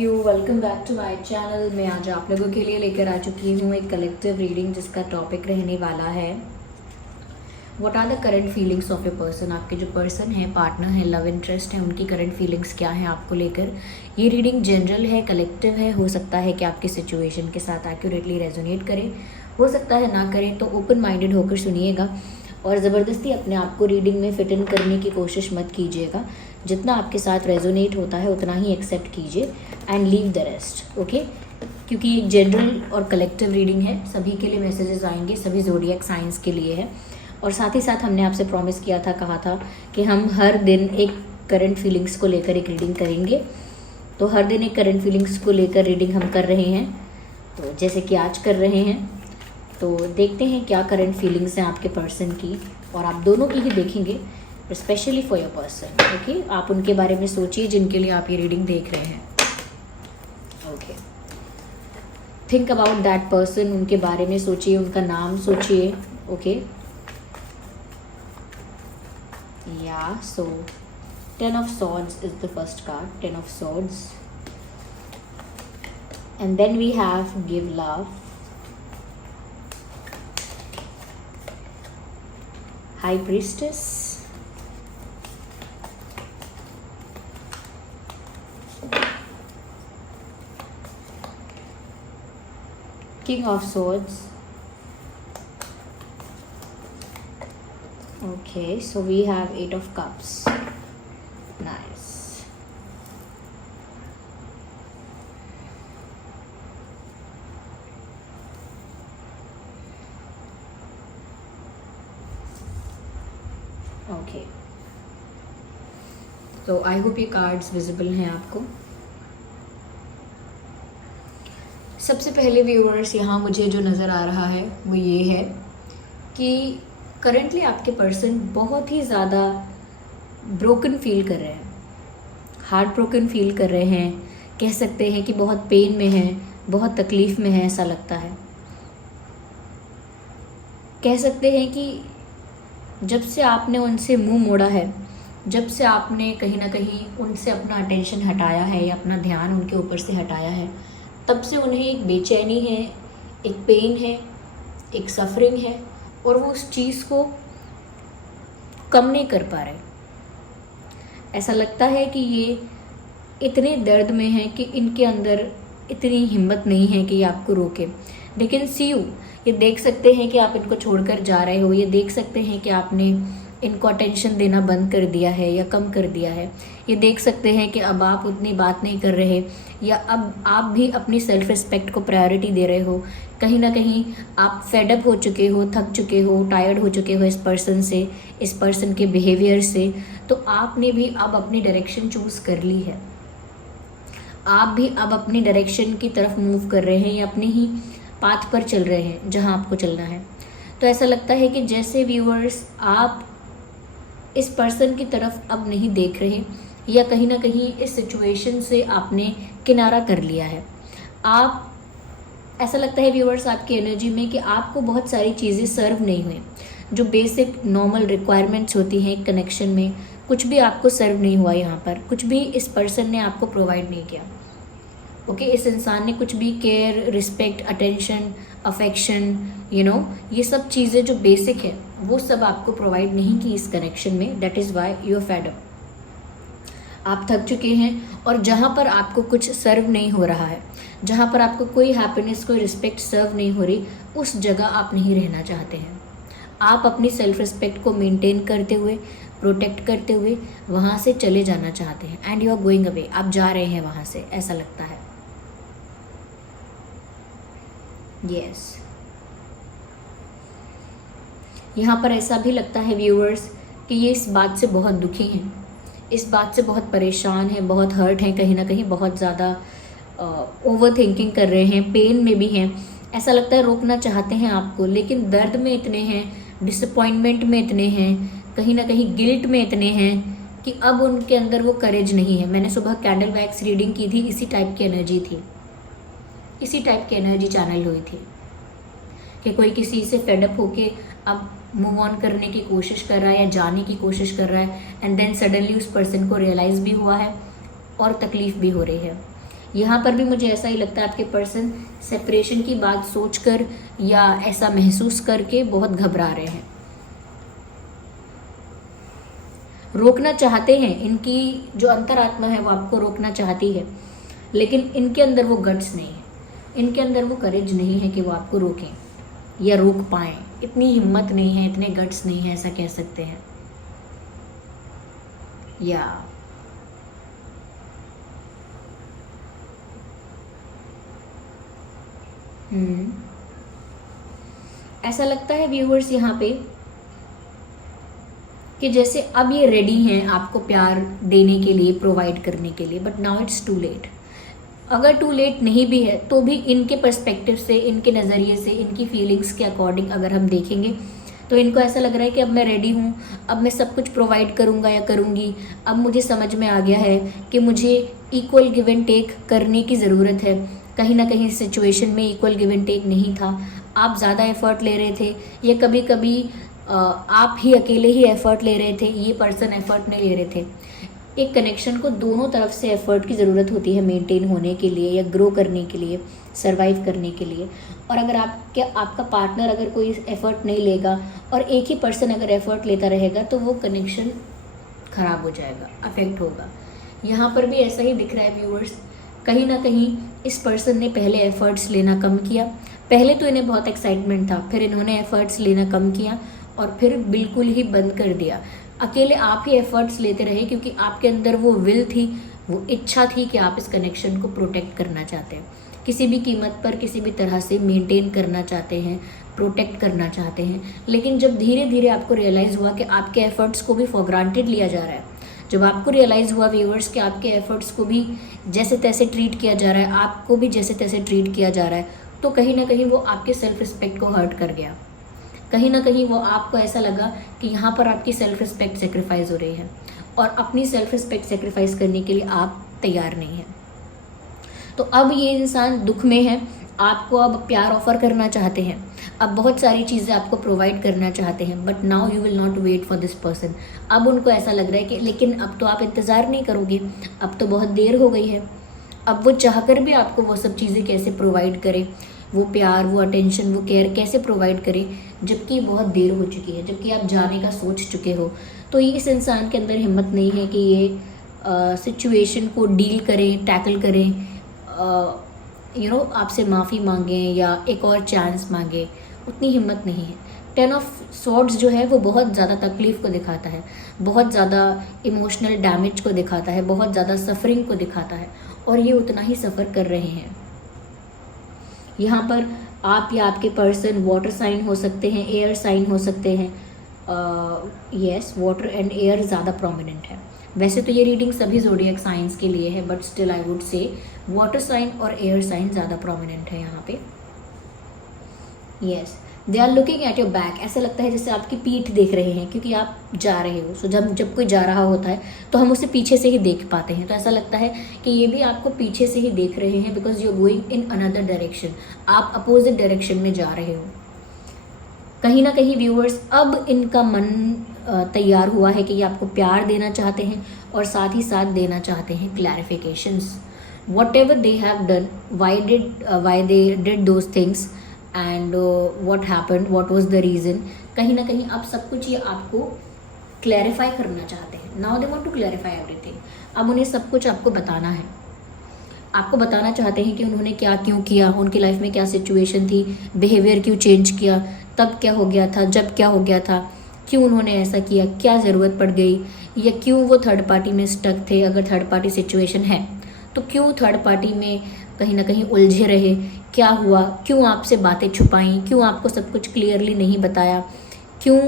You, welcome back to my channel. मैं आज आप लोगों के लिए लेकर आ चुकी हूँ एक कलेक्टिव रीडिंग जिसका टॉपिक रहने वाला है what are the current feelings of a person. आपके जो पर्सन है, पार्टनर है, लव इंटरेस्ट है, उनकी करंट फीलिंग्स क्या है आपको लेकर। ये रीडिंग जनरल है, कलेक्टिव है। हो सकता है कि आपकी सिचुएशन के साथ एक्यूरेटली रेजोनेट करे, हो सकता है ना करे। तो ओपन माइंडेड होकर सुनिएगा और ज़बरदस्ती अपने आप को रीडिंग में फिट इन करने की कोशिश मत कीजिएगा। जितना आपके साथ रेजोनेट होता है उतना ही एक्सेप्ट कीजिए and leave the rest, okay. क्योंकि ये जनरल और कलेक्टिव रीडिंग है, सभी के लिए मैसेजेस आएंगे, सभी ज़ोडिएक साइंस के लिए है। और साथ ही साथ हमने आपसे प्रॉमिस किया था, कहा था कि हम हर दिन एक करंट फीलिंग्स को लेकर एक रीडिंग करेंगे। तो हर दिन एक करंट फीलिंग्स को लेकर रीडिंग हम कर रहे हैं, तो जैसे कि आज कर रहे हैं। तो देखते हैं क्या करंट फीलिंग्स हैं आपके पर्सन की, और आप दोनों की ही देखेंगे, specially for your person, okay. आप उनके बारे में सोचिए जिनके लिए आप ये रीडिंग देख रहे हैं, okay. Think about that person, उनके बारे में सोचिए, उनका नाम सोचिए, ओके। या सो 10 of swords is the first card, 10 of swords, and then we have give love, High Priestess, King of Swords. Okay, so we have 8 of Cups. Nice. Okay, तो I hope ये कार्ड्स विजिबल हैं आपको। सबसे पहले viewers, यहाँ मुझे जो नज़र आ रहा है वो ये है कि करंटली आपके पर्सन बहुत ही ज़्यादा ब्रोकन फील कर रहे हैं, हार्ट ब्रोकन फील कर रहे हैं। कह सकते हैं कि बहुत पेन में हैं, बहुत तकलीफ़ में हैं, ऐसा लगता है। कह सकते हैं कि जब से आपने उनसे मुंह मोड़ा है, जब से आपने कहीं ना कहीं उनसे अपना अटेंशन हटाया है या अपना ध्यान उनके ऊपर से हटाया है, तब से उन्हें एक बेचैनी है, एक पेन है, एक सफरिंग है, और वो उस चीज़ को कम नहीं कर पा रहे। ऐसा लगता है कि ये इतने दर्द में हैं कि इनके अंदर इतनी हिम्मत नहीं है कि ये आपको रोके। दे कैन सी यू, ये देख सकते हैं कि आप इनको छोड़कर जा रहे हो, ये देख सकते हैं कि आपने इनको अटेंशन देना बंद कर दिया है या कम कर दिया है। ये देख सकते हैं कि अब आप उतनी बात नहीं कर रहे, या अब आप भी अपनी सेल्फ रिस्पेक्ट को प्रायोरिटी दे रहे हो। कहीं ना कहीं आप फेडअप हो चुके हो, थक चुके हो, टायर्ड हो चुके हो इस पर्सन से, इस पर्सन के बिहेवियर से। तो आपने भी अब अपनी डायरेक्शन चूज़ कर ली है, आप भी अब अपनी डायरेक्शन की तरफ मूव कर रहे हैं या अपने ही पाथ पर चल रहे हैं जहां आपको चलना है। तो ऐसा लगता है कि जैसे व्यूअर्स आप इस पर्सन की तरफ अब नहीं देख रहे, या कहीं ना कहीं इस सिचुएशन से आपने किनारा कर लिया है। आप, ऐसा लगता है व्यूअर्स आपकी एनर्जी में कि आपको बहुत सारी चीज़ें सर्व नहीं हुई, जो बेसिक नॉर्मल रिक्वायरमेंट्स होती हैं कनेक्शन में, कुछ भी आपको सर्व नहीं हुआ। यहाँ पर कुछ भी इस पर्सन ने आपको प्रोवाइड नहीं किया, ओके। इस इंसान ने कुछ भी केयर, रिस्पेक्ट, अटेंशन, अफेक्शन, ये सब चीज़ें जो बेसिक है वो सब आपको प्रोवाइड नहीं की इस कनेक्शन में। That is why you are fed up, आप थक चुके हैं। और जहाँ पर आपको कुछ सर्व नहीं हो रहा है, जहाँ पर आपको कोई हैप्पीनेस, कोई रिस्पेक्ट सर्व नहीं हो रही, उस जगह आप नहीं रहना चाहते हैं। आप अपनी सेल्फ रिस्पेक्ट को मेंटेन करते हुए, प्रोटेक्ट करते हुए वहाँ से चले जाना चाहते हैं। And you are going away, आप जा रहे हैं वहाँ से, ऐसा लगता है। यस, यहाँ पर ऐसा भी लगता है व्यूअर्स कि ये इस बात से बहुत दुखी हैं, इस बात से बहुत परेशान हैं, बहुत हर्ट हैं, कहीं ना कहीं बहुत ज़्यादा ओवर थिंकिंग कर रहे हैं, पेन में भी हैं। ऐसा लगता है रोकना चाहते हैं आपको, लेकिन दर्द में इतने हैं, डिसअपॉइंटमेंट में इतने हैं, कहीं ना कहीं गिल्ट में इतने हैं कि अब उनके अंदर वो करेज नहीं है। मैंने सुबह कैंडल वैक्स रीडिंग की थी, इसी टाइप की एनर्जी थी, इसी टाइप की एनर्जी चैनल हुई थी कि कोई किसी से फेडअप होके अब मूव ऑन करने की कोशिश कर रहा है या जाने की कोशिश कर रहा है, एंड देन सडनली उस पर्सन को रियलाइज़ भी हुआ है और तकलीफ़ भी हो रही है। यहाँ पर भी मुझे ऐसा ही लगता है आपके पर्सन सेपरेशन की बात सोचकर या ऐसा महसूस करके बहुत घबरा रहे हैं, रोकना चाहते हैं। इनकी जो अंतरात्मा है वो आपको रोकना चाहती है, लेकिन इनके अंदर वो गट्स नहीं है, इनके अंदर वो करेज नहीं है कि वो आपको रोकें या रोक पाएं। इतनी हिम्मत नहीं है, इतने गट्स नहीं है, ऐसा कह सकते हैं। या ऐसा लगता है व्यूअर्स यहाँ पे कि जैसे अब ये रेडी हैं आपको प्यार देने के लिए, प्रोवाइड करने के लिए, but now it's too late. अगर टू लेट नहीं भी है तो भी इनके पर्सपेक्टिव से, इनके नज़रिए से, इनकी फीलिंग्स के अकॉर्डिंग अगर हम देखेंगे तो इनको ऐसा लग रहा है कि अब मैं रेडी हूँ, अब मैं सब कुछ प्रोवाइड करूँगा या करूँगी। अब मुझे समझ में आ गया है कि मुझे इक्वल गिव एंड टेक करने की ज़रूरत है। कहीं ना कहीं सिचुएशन में इक्वल गिव एंड टेक नहीं था, आप ज़्यादा एफर्ट ले रहे थे, या कभी कभी आप ही अकेले ही एफर्ट ले रहे थे, ये पर्सन एफर्ट नहीं ले रहे थे। एक कनेक्शन को दोनों तरफ से एफर्ट की ज़रूरत होती है मेंटेन होने के लिए या ग्रो करने के लिए, सरवाइव करने के लिए। और अगर आपका पार्टनर अगर कोई एफर्ट नहीं लेगा और एक ही पर्सन अगर एफर्ट लेता रहेगा तो वो कनेक्शन ख़राब हो जाएगा, अफेक्ट होगा। यहाँ पर भी ऐसा ही दिख रहा है व्यूअर्स, कहीं ना कहीं इस पर्सन ने पहले एफर्ट्स लेना कम किया। पहले तो इन्हें बहुत एक्साइटमेंट था, फिर इन्होंने एफर्ट्स लेना कम किया और फिर बिल्कुल ही बंद कर दिया। अकेले आप ही एफर्ट्स लेते रहे क्योंकि आपके अंदर वो विल थी, वो इच्छा थी कि आप इस कनेक्शन को प्रोटेक्ट करना चाहते हैं, किसी भी कीमत पर, किसी भी तरह से मेंटेन करना चाहते हैं, प्रोटेक्ट करना चाहते हैं। लेकिन जब धीरे धीरे आपको रियलाइज़ हुआ कि आपके एफर्ट्स को भी फॉर ग्रांटेड लिया जा रहा है, जब आपको रियलाइज़ हुआ व्यूअर्स कि आपके एफर्ट्स को भी जैसे तैसे ट्रीट किया जा रहा है, आपको भी जैसे तैसे ट्रीट किया जा रहा है, तो कहीं ना कहीं वो आपके सेल्फ रिस्पेक्ट को हर्ट कर गया। कहीं ना कहीं वो आपको ऐसा लगा कि यहाँ पर आपकी सेल्फ रिस्पेक्ट सेक्रीफाइस हो रही है और अपनी सेल्फ रिस्पेक्ट सेक्रीफाइस करने के लिए आप तैयार नहीं हैं। तो अब ये इंसान दुख में है, आपको अब प्यार ऑफर करना चाहते हैं, अब बहुत सारी चीज़ें आपको प्रोवाइड करना चाहते हैं, but now you will not wait for this person. अब उनको ऐसा लग रहा है कि लेकिन अब तो आप इंतज़ार नहीं करोगे, अब तो बहुत देर हो गई है। अब वो चाहकर भी आपको वो सब चीज़ें कैसे प्रोवाइड करे, वो प्यार, वो अटेंशन, वो केयर कैसे प्रोवाइड करे, जबकि बहुत देर हो चुकी है, जबकि आप जाने का सोच चुके हो। तो ये इस इंसान के अंदर हिम्मत नहीं है कि ये सिचुएशन को डील करें, टैकल करें, आपसे माफ़ी मांगें या एक और चांस मांगे, उतनी हिम्मत नहीं है। 10 ऑफ सॉर्ड्स जो है वो बहुत ज़्यादा तकलीफ़ को दिखाता है, बहुत ज़्यादा इमोशनल डैमेज को दिखाता है, बहुत ज़्यादा सफरिंग को दिखाता है, और ये उतना ही सफ़र कर रहे हैं। यहाँ पर आप या आपके पर्सन वाटर साइन हो सकते हैं, एयर साइन हो सकते हैं। यस, वाटर एंड एयर ज़्यादा प्रोमिनेंट है। वैसे तो ये रीडिंग सभी ज़ोडिएक साइंस के लिए है, but still I would say water sign और एयर साइन ज़्यादा प्रोमिनेंट है यहाँ पे। Yes, they are looking at your back. ऐसा लगता है जैसे आपकी पीठ देख रहे हैं, क्योंकि आप जा रहे हो। सो जब कोई जा रहा होता है तो हम उसे पीछे से ही देख पाते हैं, तो ऐसा लगता है कि ये भी आपको पीछे से ही देख रहे हैं, because you are going in another direction. आप अपोजिट डायरेक्शन में जा रहे हो। कहीं ना कहीं व्यूअर्स अब इनका मन तैयार हुआ है कि ये आपको प्यार देना चाहते हैं और साथ ही साथ देना चाहते हैं clarifications. What ever they have done, why they did those things and what happened, what was the reason. कहीं ना कहीं अब सब कुछ ये आपको क्लैरिफाई करना चाहते हैं। Now they want to clarify everything. अब उन्हें सब कुछ आपको बताना है, आपको बताना चाहते हैं कि उन्होंने क्या क्यों किया, उनकी लाइफ में क्या सिचुएशन थी, बिहेवियर क्यों चेंज किया, तब क्या हो गया था, जब क्या हो गया था, क्यों उन्होंने ऐसा किया, क्या ज़रूरत पड़ गई, या क्यों वो थर्ड पार्टी में स्टक थे। अगर थर्ड पार्टी सिचुएशन है तो क्यों थर्ड पार्टी में कहीं ना कहीं उलझे रहे, क्या हुआ, क्यों आपसे बातें छुपाई, क्यों आपको सब कुछ क्लियरली नहीं बताया, क्यों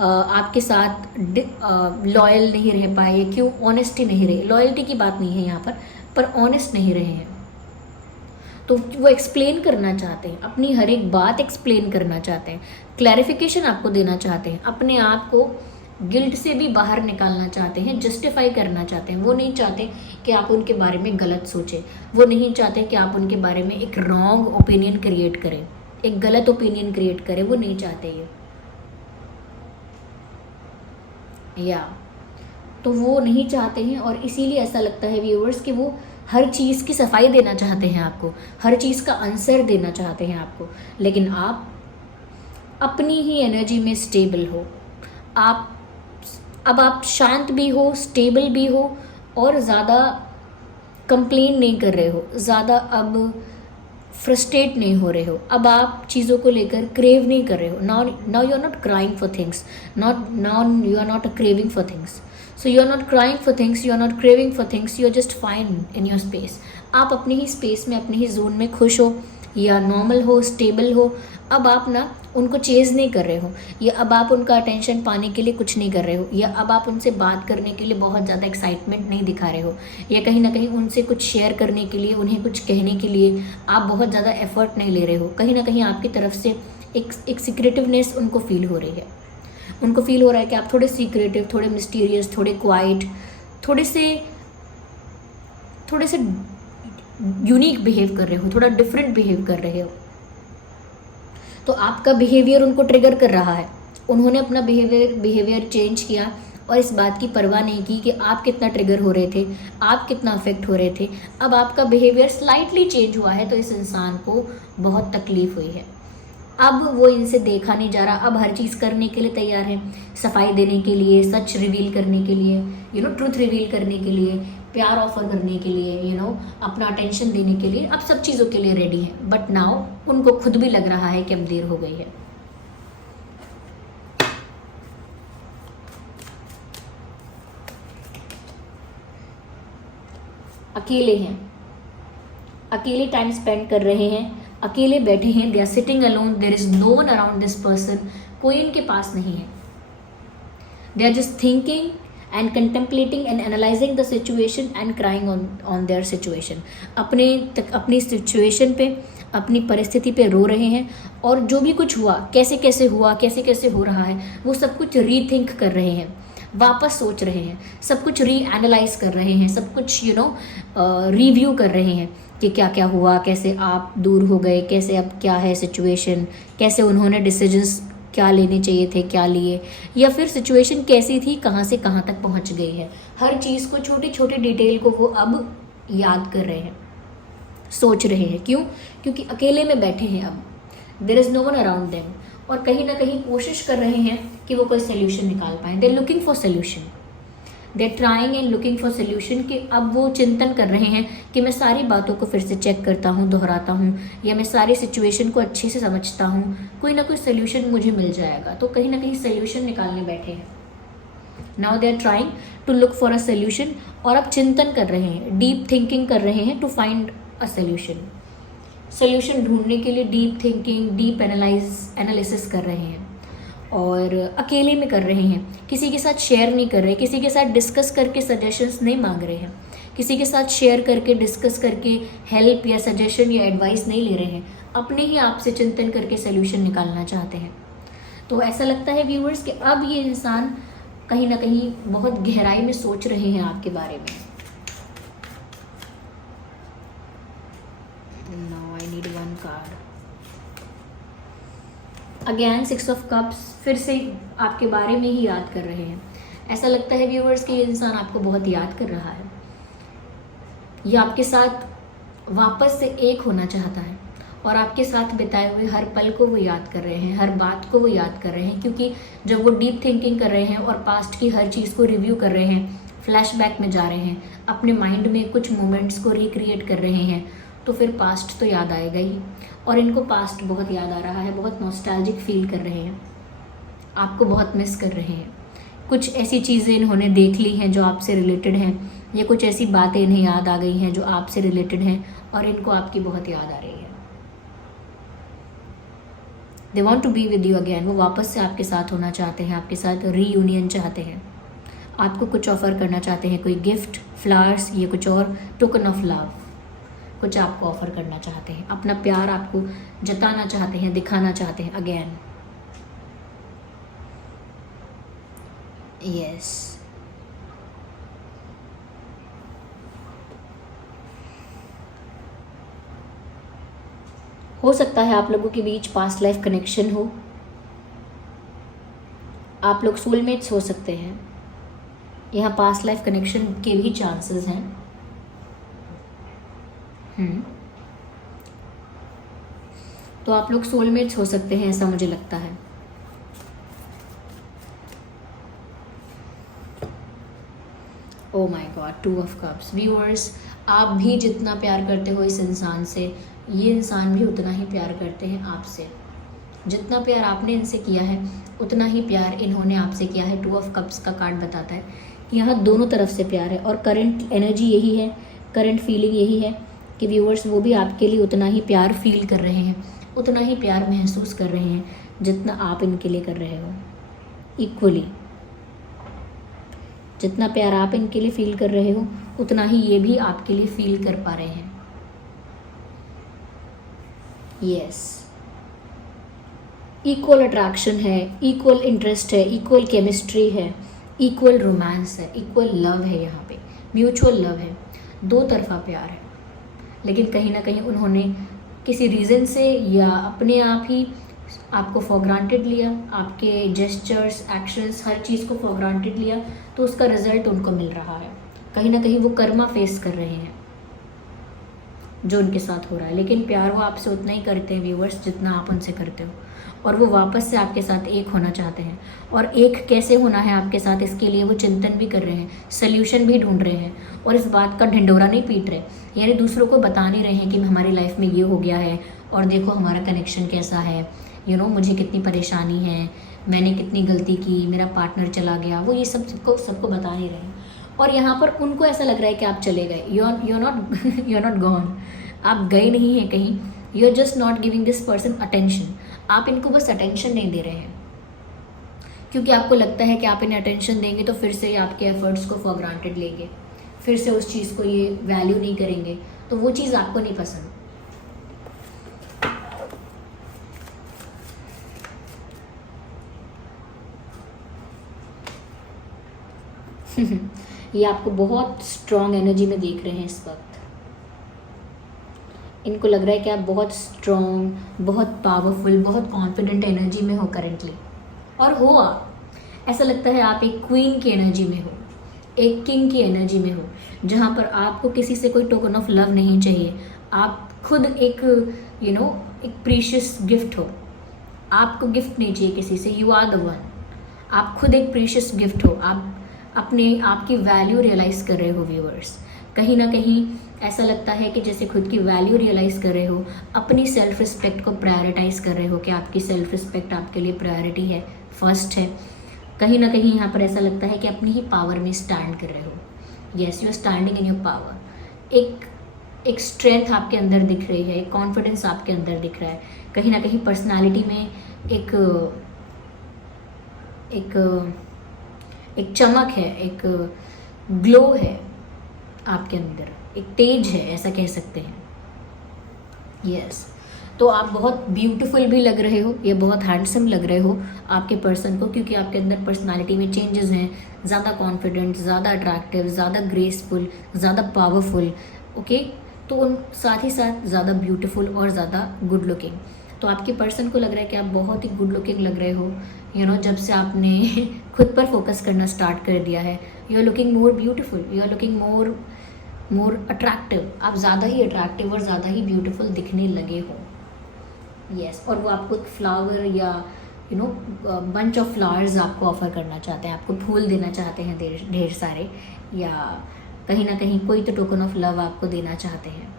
आपके साथ लॉयल नहीं रह पाए, क्यों ऑनेस्टी नहीं रहे। लॉयल्टी की बात नहीं है यहाँ पर ऑनेस्ट नहीं रहे हैं। तो वो एक्सप्लेन करना चाहते हैं, अपनी हर एक बात एक्सप्लेन करना चाहते हैं, क्लैरिफिकेशन आपको देना चाहते हैं, अपने आप को गिल्ट से भी बाहर निकालना चाहते हैं, जस्टिफाई करना चाहते हैं। वो नहीं चाहते कि आप उनके बारे में गलत सोचें, वो नहीं चाहते कि आप उनके बारे में एक रॉन्ग ओपिनियन क्रिएट करें, एक गलत ओपिनियन क्रिएट करें, वो नहीं चाहते ये। तो वो नहीं चाहते हैं, और इसीलिए ऐसा लगता है व्यूअर्स कि वो हर चीज़ की सफाई देना चाहते हैं आपको, हर चीज़ का आंसर देना चाहते हैं आपको, लेकिन आप अपनी ही एनर्जी में स्टेबल हो। आप अब आप शांत भी हो, स्टेबल भी हो, और ज़्यादा कंप्लेन नहीं कर रहे हो, ज़्यादा अब फ्रस्ट्रेट नहीं हो रहे हो, अब आप चीज़ों को लेकर क्रेव नहीं कर रहे हो। Now you are not crying for things, not now you are not craving for things. So you are not crying for things, you are not craving for things, you are just fine in your space. आप अपने ही space में, अपने ही zone में खुश हो, या normal हो, stable हो। अब आप ना उनको चेज़ नहीं कर रहे हो, या अब आप उनका अटेंशन पाने के लिए कुछ नहीं कर रहे हो, या अब आप उनसे बात करने के लिए बहुत ज़्यादा एक्साइटमेंट नहीं दिखा रहे हो, या कहीं ना कहीं उनसे कुछ शेयर करने के लिए, उन्हें कुछ कहने के लिए आप बहुत ज़्यादा एफर्ट नहीं ले रहे हो। कहीं ना कहीं आपकी तरफ से एक सीक्रेटिवनेस उनको फील हो रही है। उनको फील हो रहा है कि आप थोड़े सीक्रेटिव, थोड़े मिस्टीरियस, थोड़े क्वाइट, थोड़े से यूनिक बिहेव कर रहे हो, थोड़ा डिफरेंट बिहेव कर रहे हो। तो आपका बिहेवियर उनको ट्रिगर कर रहा है। उन्होंने अपना बिहेवियर चेंज किया और इस बात की परवाह नहीं की कि आप कितना ट्रिगर हो रहे थे, आप कितना अफेक्ट हो रहे थे। अब आपका बिहेवियर स्लाइटली चेंज हुआ है, तो इस इंसान को बहुत तकलीफ हुई है। अब वो इनसे देखा नहीं जा रहा, अब हर चीज़ करने के लिए तैयार है, सफाई देने के लिए, सच रिवील करने के लिए, ट्रुथ रिवील करने के लिए, प्यार ऑफर करने के लिए, अपना अटेंशन देने के लिए, अब सब चीज़ों के लिए रेडी है। बट नाउ उनको खुद भी लग रहा है कि अब देर हो गई है। अकेले हैं, अकेले टाइम स्पेंड कर रहे हैं, अकेले बैठे हैं, they are sitting alone, there is no one around this person, कोई इनके पास नहीं है। They are just thinking and contemplating and analyzing the situation and crying on their situation। अपनी सिचुएशन पे, अपनी परिस्थिति पे रो रहे हैं, और जो भी कुछ हुआ, कैसे कैसे हुआ, कैसे कैसे हो रहा है, वो सब कुछ रीथिंक कर रहे हैं, वापस सोच रहे हैं, सब कुछ री एनालाइज कर रहे हैं, सब कुछ रिव्यू कर रहे हैं कि क्या क्या हुआ, कैसे आप दूर हो गए, कैसे अब क्या है सिचुएशन, कैसे उन्होंने डिसीजंस क्या लेने चाहिए थे, क्या लिए, या फिर सिचुएशन कैसी थी, कहाँ से कहाँ तक पहुँच गई है। हर चीज़ को, छोटी छोटी डिटेल को वो अब याद कर रहे हैं, सोच रहे हैं। क्यों? क्योंकि अकेले में बैठे हैं, अब there is no one around them, और कहीं ना कहीं कोशिश कर रहे हैं कि वो कोई सोल्यूशन निकाल पाएँ। They are looking for solution, they are trying and looking for solution. कि अब वो चिंतन कर रहे हैं कि मैं सारी बातों को फिर से चेक करता हूँ, दोहराता हूँ, या मैं सारी सिचुएशन को अच्छे से समझता हूँ, कोई ना कोई सोल्यूशन मुझे मिल जाएगा। तो कहीं ना कहीं सोल्यूशन निकालने बैठे हैं। Now they are trying to look for a solution, और अब चिंतन कर रहे हैं, डीप थिंकिंग कर रहे हैं टू फाइंड अ सोल्यूशन ढूंढने के लिए डीप थिंकिंग, डीप एनालिसिस कर रहे हैं, और अकेले में कर रहे हैं। किसी के साथ शेयर नहीं कर रहे, किसी के साथ डिस्कस करके सजेशंस नहीं मांग रहे हैं, किसी के साथ शेयर करके, डिस्कस करके हेल्प या सजेशन या एडवाइस नहीं ले रहे हैं, अपने ही आप से चिंतन करके सोल्यूशन निकालना चाहते हैं। तो ऐसा लगता है व्यूअर्स कि अब ये इंसान कहीं ना कहीं बहुत गहराई में सोच रहे हैं आपके बारे में। Now I need one card again, 6 of cups, फिर से आपके बारे में ही याद कर रहे हैं। ऐसा लगता है व्यूअर्स कि ये इंसान आपको बहुत याद कर रहा है, ये आपके साथ वापस से एक होना चाहता है, और आपके साथ बिताए हुए हर पल को वो याद कर रहे हैं, हर बात को वो याद कर रहे हैं। क्योंकि जब वो डीप थिंकिंग कर रहे हैं और पास्ट की हर चीज़ को रिव्यू कर रहे हैं, फ्लैशबैक में जा रहे हैं, अपने माइंड में कुछ मोमेंट्स को रिक्रिएट कर रहे हैं, तो फिर पास्ट तो याद आएगा ही, और इनको पास्ट बहुत याद आ रहा है, बहुत नॉस्टैल्जिक फील कर रहे हैं, आपको बहुत मिस कर रहे हैं। कुछ ऐसी चीज़ें इन्होंने देख ली हैं जो आपसे रिलेटेड हैं, या कुछ ऐसी बातें इन्हें याद आ गई हैं जो आपसे रिलेटेड हैं, और इनको आपकी बहुत याद आ रही है। They want to be with you again, वो वापस से आपके साथ होना चाहते हैं, आपके साथ रीयूनियन चाहते हैं, आपको कुछ ऑफ़र करना चाहते हैं, कोई गिफ्ट, फ्लावर्स, या कुछ और टोकन ऑफ लव, कुछ आपको ऑफ़र करना चाहते हैं, अपना प्यार आपको जताना चाहते हैं, दिखाना चाहते हैं अगेन। यस, हो सकता है आप लोगों के बीच पास्ट लाइफ कनेक्शन हो, आप लोग सोलमेट्स हो सकते हैं, यहाँ पास्ट लाइफ कनेक्शन के भी चांसेस हैं। तो आप लोग सोलमेट्स हो सकते हैं, ऐसा मुझे लगता है। Oh my God, 2 of cups. Viewers, आप भी जितना प्यार करते हो इस इंसान से, ये इंसान भी उतना ही प्यार करते हैं आपसे। जितना प्यार आपने इनसे किया है उतना ही प्यार इन्होंने आपसे किया है। 2 ऑफ कप्स का कार्ड बताता है कि यहाँ दोनों तरफ से प्यार है, और करंट एनर्जी यही है, करंट फीलिंग यही है कि व्यूअर्स वो भी आपके लिए उतना ही प्यार फील कर रहे हैं, उतना ही प्यार महसूस कर रहे हैं जितना आप इनके लिए कर रहे हो। इक्वली जितना प्यार आप इनके लिए फील कर रहे हो उतना ही ये भी आपके लिए फील कर पा रहे हैं। यस, इक्वल अट्रैक्शन है, इक्वल इंटरेस्ट है, इक्वल केमिस्ट्री है, इक्वल रोमांस है, इक्वल लव है, यहाँ पे म्यूचुअल लव है, दो तरफा प्यार है। लेकिन कहीं ना कहीं उन्होंने किसी रीज़न से या अपने आप ही आपको फॉर ग्रांटेड लिया, आपके जेस्चर्स, एक्शंस, हर चीज़ को फॉर ग्रांटेड लिया, तो उसका रिजल्ट उनको मिल रहा है। कहीं ना कहीं वो कर्मा फेस कर रहे हैं जो उनके साथ हो रहा है। लेकिन प्यार वो आपसे उतना ही करते हैं व्यूअर्स जितना आप उनसे करते हो, और वो वापस से आपके साथ एक होना चाहते हैं। और एक कैसे होना है आपके साथ, इसके लिए वो चिंतन भी कर रहे हैं, सोल्यूशन भी ढूंढ रहे हैं, और इस बात का ढिंडोरा नहीं पीट रहे, यानी दूसरों को बता नहीं रहे हैं कि हमारी लाइफ में ये हो गया है और देखो हमारा कनेक्शन कैसा है, मुझे कितनी परेशानी है, मैंने कितनी गलती की, मेरा पार्टनर चला गया, वो ये सबको बता नहीं रहे हैं। और यहाँ पर उनको ऐसा लग रहा है कि आप चले गए, यू आर नॉट गॉन, आप गए नहीं हैं कहीं, you are just not giving this person attention. आप इनको बस अटेंशन नहीं दे रहे हैं, क्योंकि आपको लगता है कि आप इन्हें अटेंशन देंगे तो फिर से ये आपके एफर्ट्स को फॉर ग्रांटेड लेंगे, फिर से उस चीज़ को ये वैल्यू नहीं करेंगे, तो वो चीज़ आपको नहीं पसंद। ये आपको बहुत स्ट्रॉन्ग एनर्जी में देख रहे हैं इस वक्त। इनको लग रहा है कि आप बहुत स्ट्रॉन्ग, बहुत पावरफुल, बहुत कॉन्फिडेंट एनर्जी में हो करेंटली, और हो आप, ऐसा लगता है आप एक क्वीन की एनर्जी में हो, एक किंग की एनर्जी में हो, जहाँ पर आपको किसी से कोई टोकन ऑफ लव नहीं चाहिए। आप खुद एक एक प्रीशियस गिफ्ट हो, आपको गिफ्ट नहीं चाहिए किसी से, यू आर द वन। आप खुद एक प्रीशियस गिफ्ट हो, आप अपने आपकी वैल्यू रियलाइज़ कर रहे हो व्यूअर्स। कहीं ना कहीं ऐसा लगता है कि जैसे खुद की वैल्यू रियलाइज़ कर रहे हो, अपनी सेल्फ रिस्पेक्ट को प्रायोरिटाइज़ कर रहे हो, कि आपकी सेल्फ रिस्पेक्ट आपके लिए प्रायोरिटी है, फर्स्ट है। कहीं ना कहीं यहाँ पर ऐसा लगता है कि अपनी ही पावर में स्टैंड कर रहे हो। Yes, you are standing in your power. एक स्ट्रेंथ आपके अंदर दिख रही है, एक कॉन्फिडेंस आपके अंदर दिख रहा है। कहीं ना कहीं पर्सनालिटी में एक चमक है, एक ग्लो है आपके अंदर, एक तेज है, ऐसा कह सकते हैं। यस, तो आप बहुत ब्यूटीफुल भी लग रहे हो, ये बहुत हैंडसम लग रहे हो आपके पर्सन को, क्योंकि आपके अंदर पर्सनालिटी में चेंजेस हैं, ज़्यादा कॉन्फिडेंट, ज़्यादा अट्रैक्टिव, ज़्यादा ग्रेसफुल, ज़्यादा पावरफुल, ओके। तो उन साथ ही साथ ज़्यादा ब्यूटीफुल और ज़्यादा गुड लुकिंग। तो आपके पर्सन को लग रहा है कि आप बहुत ही गुड लुकिंग लग रहे हो, जब से आपने खुद पर फोकस करना स्टार्ट कर दिया है। You are looking more beautiful, you are looking more attractive. आप ज़्यादा ही अट्रैक्टिव और ज़्यादा ही ब्यूटीफुल दिखने लगे हो। यस, और वो आपको एक फ्लावर या बंच ऑफ फ्लावर्स आपको ऑफर करना चाहते हैं, आपको फूल देना चाहते हैं ढेर सारे, या कहीं ना कहीं कोई तो टोकन ऑफ लव आपको देना चाहते हैं।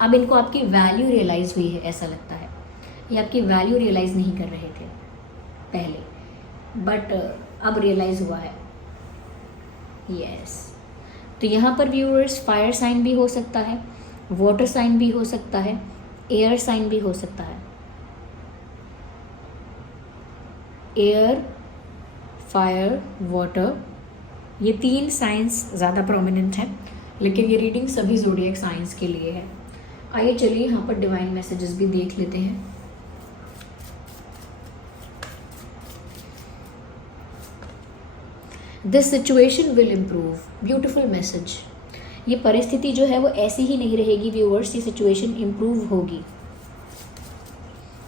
अब इनको आपकी वैल्यू रियलाइज़ हुई है, ऐसा लगता है। ये आपकी वैल्यू रियलाइज़ नहीं कर रहे थे पहले, बट अब रियलाइज़ हुआ है। यस, तो यहाँ पर व्यूअर्स फायर साइन भी हो सकता है, वाटर साइन भी हो सकता है, एयर साइन भी हो सकता है। एयर, फायर, वाटर, ये 3 साइंस ज़्यादा प्रोमिनेंट हैं, लेकिन ये रीडिंग सभी ज़ोडिएक साइंस के लिए है। आइए चलिए यहाँ पर डिवाइन मैसेजेस भी देख लेते हैं। This situation will improve, beautiful message. ये परिस्थिति जो है वो ऐसी ही नहीं रहेगी व्यूअर्स, ये सिचुएशन इम्प्रूव होगी।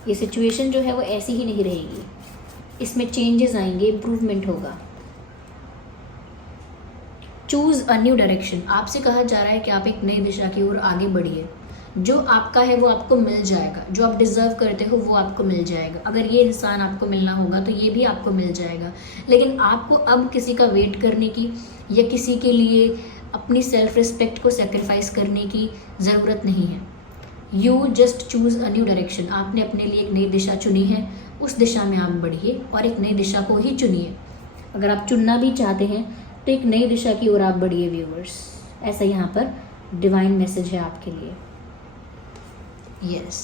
ये सिचुएशन जो है वो ऐसी ही नहीं रहेगी, इसमें चेंजेस आएंगे, इम्प्रूवमेंट होगा। चूज़ अ न्यू डायरेक्शन, आपसे कहा जा रहा है कि आप एक नई दिशा की ओर आगे बढ़िए। जो आपका है वो आपको मिल जाएगा, जो आप डिज़र्व करते हो वो आपको मिल जाएगा। अगर ये इंसान आपको मिलना होगा तो ये भी आपको मिल जाएगा। लेकिन आपको अब किसी का वेट करने की या किसी के लिए अपनी सेल्फ रिस्पेक्ट को सेक्रीफाइस करने की ज़रूरत नहीं है। You just choose a new direction. आपने अपने लिए एक नई दिशा चुनी है, उस दिशा में आप बढ़िए और एक नई दिशा को ही चुनिए। अगर आप चुनना भी चाहते हैं तो एक नई दिशा की ओर आप बढ़िए व्यूअर्स। ऐसा यहाँ पर डिवाइन मैसेज है आपके लिए। Yes,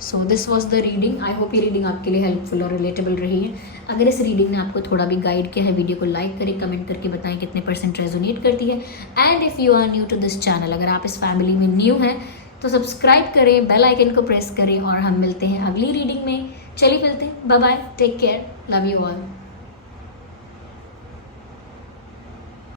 so this was the reading. I hope ये रीडिंग आपके लिए हेल्पफुल और रिलेटेबल रही है। अगर इस रीडिंग ने आपको थोड़ा भी गाइड किया है, वीडियो को लाइक करें, कमेंट करके बताएं कितने % रेजोनेट करती है। And if you are new to this channel, अगर आप इस फैमिली में न्यू हैं तो सब्सक्राइब करें, बेल आइकन को प्रेस करें और हम मिलते हैं अगली रीडिंग में। चलिए मिलते हैं, bye bye, take care, love you all.